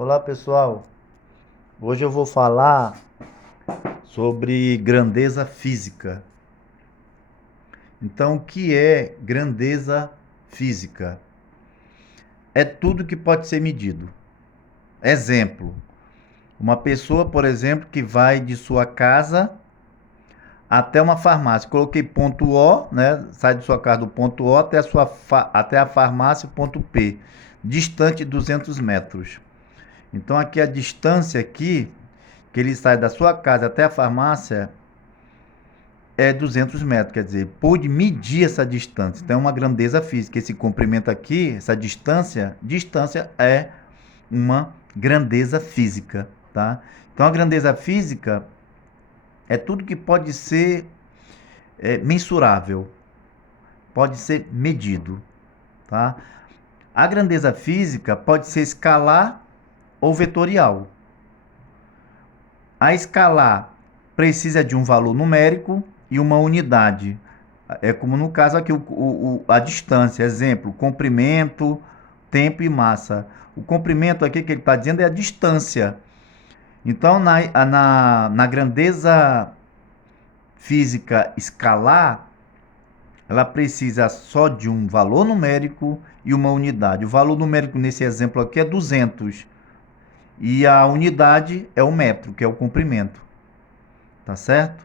Olá pessoal, hoje eu vou falar sobre grandeza física. Então, o que é grandeza física? É tudo que pode ser medido. Exemplo, uma pessoa, por exemplo, que vai de sua casa até uma farmácia. Coloquei ponto O, né? Sai de sua casa do ponto O até a farmácia, ponto P, distante de 200 metros. Então, aqui a distância aqui, que ele sai da sua casa até a farmácia, é 200 metros, quer dizer, pôde medir essa distância. Então é uma grandeza física. Esse comprimento aqui, essa distância é uma grandeza física, tá? Então a grandeza física é tudo que pode ser mensurável, pode ser medido, tá? A grandeza física pode ser escalar ou vetorial. A escalar precisa de um valor numérico e uma unidade. É como no caso aqui a distância, exemplo, comprimento, tempo e massa. O comprimento aqui que ele está dizendo é a distância. Então, na grandeza física escalar, ela precisa só de um valor numérico e uma unidade. O valor numérico nesse exemplo aqui é 200 e a unidade é o metro, que é o comprimento. Tá certo?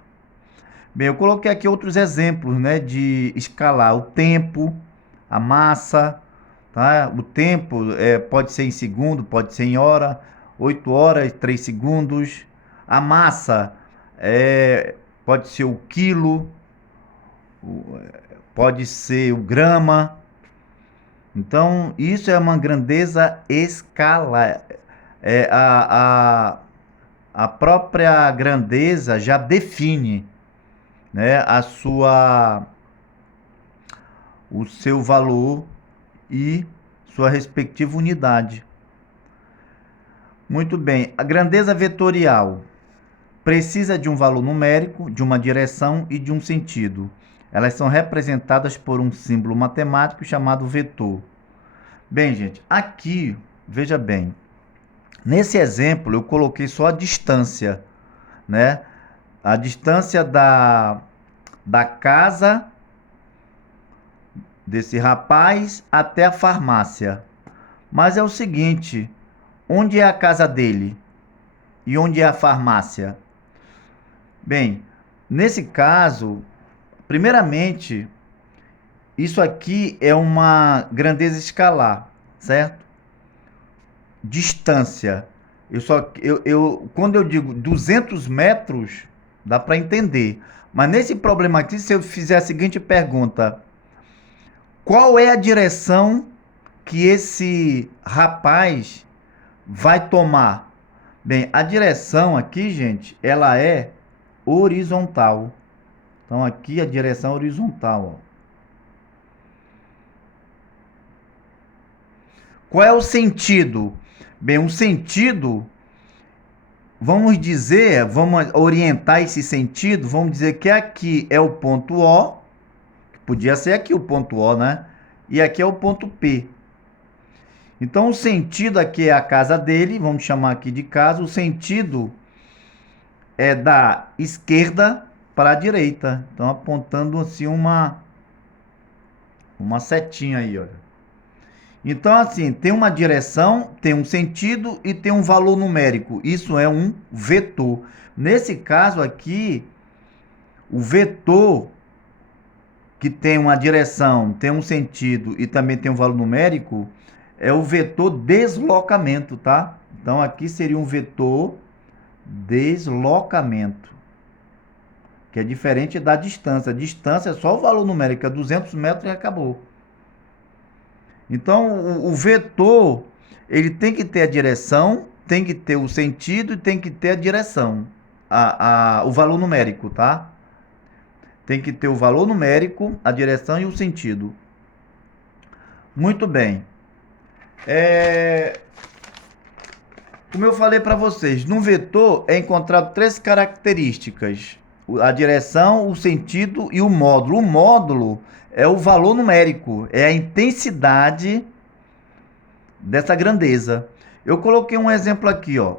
Bem, eu coloquei aqui outros exemplos, né, de escalar o tempo, a massa, tá? O tempo pode ser em segundo, pode ser em hora, 8 horas, 3 segundos. A massa pode ser o quilo, pode ser o grama. Então, isso é uma grandeza escalar. É, a própria grandeza já define, né, o seu valor e sua respectiva unidade. Muito bem, a grandeza vetorial precisa de um valor numérico, de uma direção e de um sentido. Elas são representadas por um símbolo matemático chamado vetor. Bem, gente, aqui, veja bem, nesse exemplo eu coloquei só a distância, né? A distância da casa desse rapaz até a farmácia. Mas é o seguinte, onde é a casa dele e onde é a farmácia? Bem, nesse caso, primeiramente, isso aqui é uma grandeza escalar, certo? Distância. Quando eu digo 200 metros, dá para entender. Mas nesse problema aqui, se eu fizer a seguinte pergunta: qual é a direção que esse rapaz vai tomar? Bem, a direção aqui, gente, ela é horizontal. Então, aqui a direção é horizontal. Ó. Qual é o sentido? Bem, o sentido, vamos orientar esse sentido, vamos dizer que aqui é o ponto O, podia ser aqui o ponto O, né? E aqui é o ponto P. Então, o sentido aqui é a casa dele, vamos chamar aqui de casa. O sentido é da esquerda para a direita. Então, apontando assim uma setinha aí, olha. Então, assim, tem uma direção, tem um sentido e tem um valor numérico. Isso é um vetor. Nesse caso aqui, o vetor que tem uma direção, tem um sentido e também tem um valor numérico, é o vetor deslocamento, tá? Então aqui seria um vetor deslocamento, que é diferente da distância. A distância é só o valor numérico, é 200 metros e acabou. Então o vetor, ele tem que ter a direção, tem que ter o sentido e tem que ter a direção, o valor numérico, tá? Tem que ter o valor numérico, a direção e o sentido. Muito bem. Como eu falei para vocês, no vetor é encontrado 3 características: a direção, o sentido e o módulo. O módulo é o valor numérico, é a intensidade dessa grandeza. Eu coloquei um exemplo aqui, ó.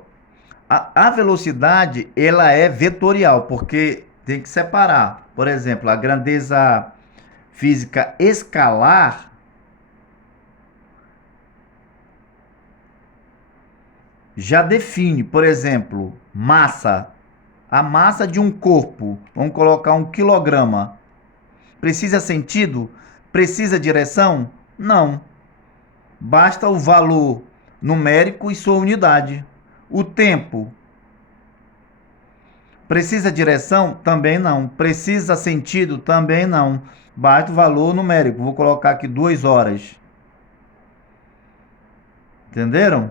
A velocidade, ela é vetorial, porque tem que separar. Por exemplo, a grandeza física escalar já define, por exemplo, massa. A massa de um corpo, vamos colocar 1 quilograma. Precisa sentido? Precisa direção? Não. Basta o valor numérico e sua unidade. O tempo. Precisa direção? Também não. Precisa sentido? Também não. Basta o valor numérico. Vou colocar aqui 2 horas. Entenderam?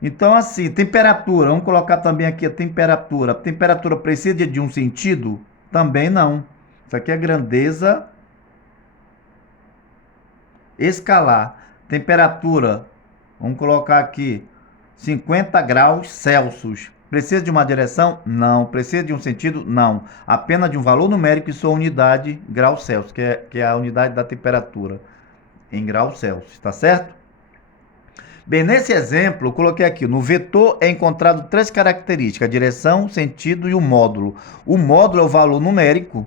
Então, assim, temperatura. Vamos colocar também aqui a temperatura. A temperatura precisa de um sentido? Também não. Isso aqui é grandeza escalar. Temperatura. Vamos colocar aqui 50 graus Celsius. Precisa de uma direção? Não. Precisa de um sentido? Não. Apenas de um valor numérico e sua unidade, graus Celsius, que é a unidade da temperatura em graus Celsius. Tá certo? Bem, nesse exemplo, eu coloquei aqui, no vetor é encontrado 3 características, a direção, sentido e o módulo. O módulo é o valor numérico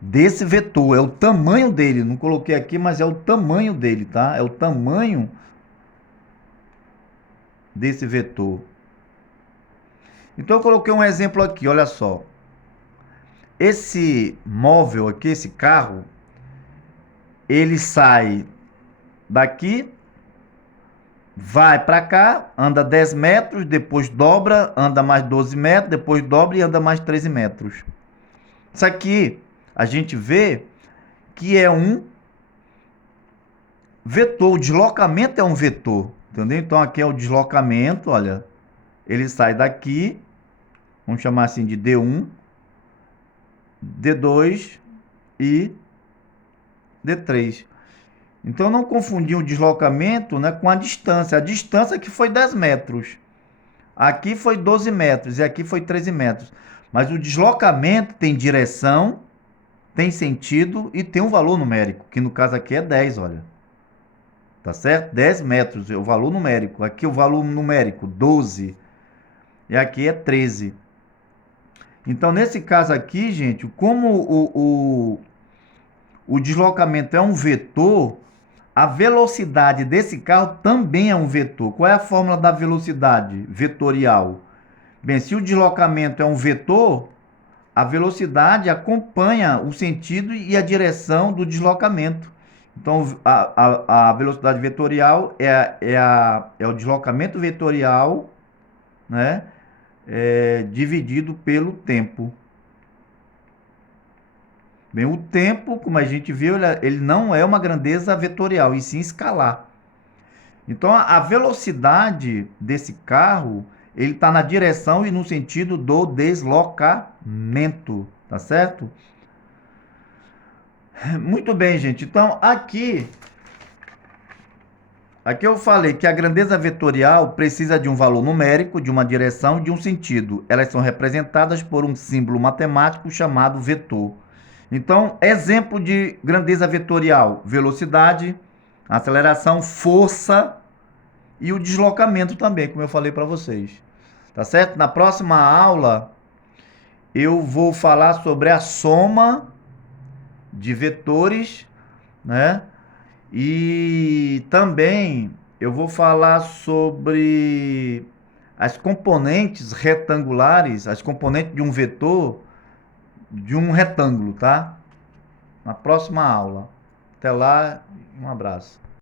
desse vetor, é o tamanho dele. Não coloquei aqui, mas é o tamanho dele, tá? É o tamanho desse vetor. Então eu coloquei um exemplo aqui, olha só. Esse móvel aqui, esse carro, ele sai daqui, vai para cá, anda 10 metros, depois dobra, anda mais 12 metros, depois dobra e anda mais 13 metros. Isso aqui a gente vê que é um vetor, o deslocamento é um vetor, entendeu? Então aqui é o deslocamento, olha, ele sai daqui, vamos chamar assim de D1, D2 e D3. Então não confundir o deslocamento, né, com a distância. A distância aqui foi 10 metros. Aqui foi 12 metros e aqui foi 13 metros. Mas o deslocamento tem direção, tem sentido e tem um valor numérico, que no caso aqui é 10, olha. Tá certo? 10 metros é o valor numérico. Aqui o valor numérico, 12. E aqui é 13. Então, nesse caso aqui, gente, como o deslocamento é um vetor, a velocidade desse carro também é um vetor. Qual é a fórmula da velocidade vetorial? Bem, se o deslocamento é um vetor, a velocidade acompanha o sentido e a direção do deslocamento. Então, a velocidade vetorial é o deslocamento vetorial, né, dividido pelo tempo. Bem, o tempo, como a gente viu, ele não é uma grandeza vetorial, e sim escalar. Então, a velocidade desse carro, ele está na direção e no sentido do deslocamento, tá certo? Muito bem, gente. Então, aqui eu falei que a grandeza vetorial precisa de um valor numérico, de uma direção e de um sentido. Elas são representadas por um símbolo matemático chamado vetor. Então, exemplo de grandeza vetorial: velocidade, aceleração, força e o deslocamento também, como eu falei para vocês. Tá certo? Na próxima aula, eu vou falar sobre a soma de vetores, né? E também eu vou falar sobre as componentes retangulares, as componentes de um vetor, de um retângulo, tá? Na próxima aula. Até lá, um abraço.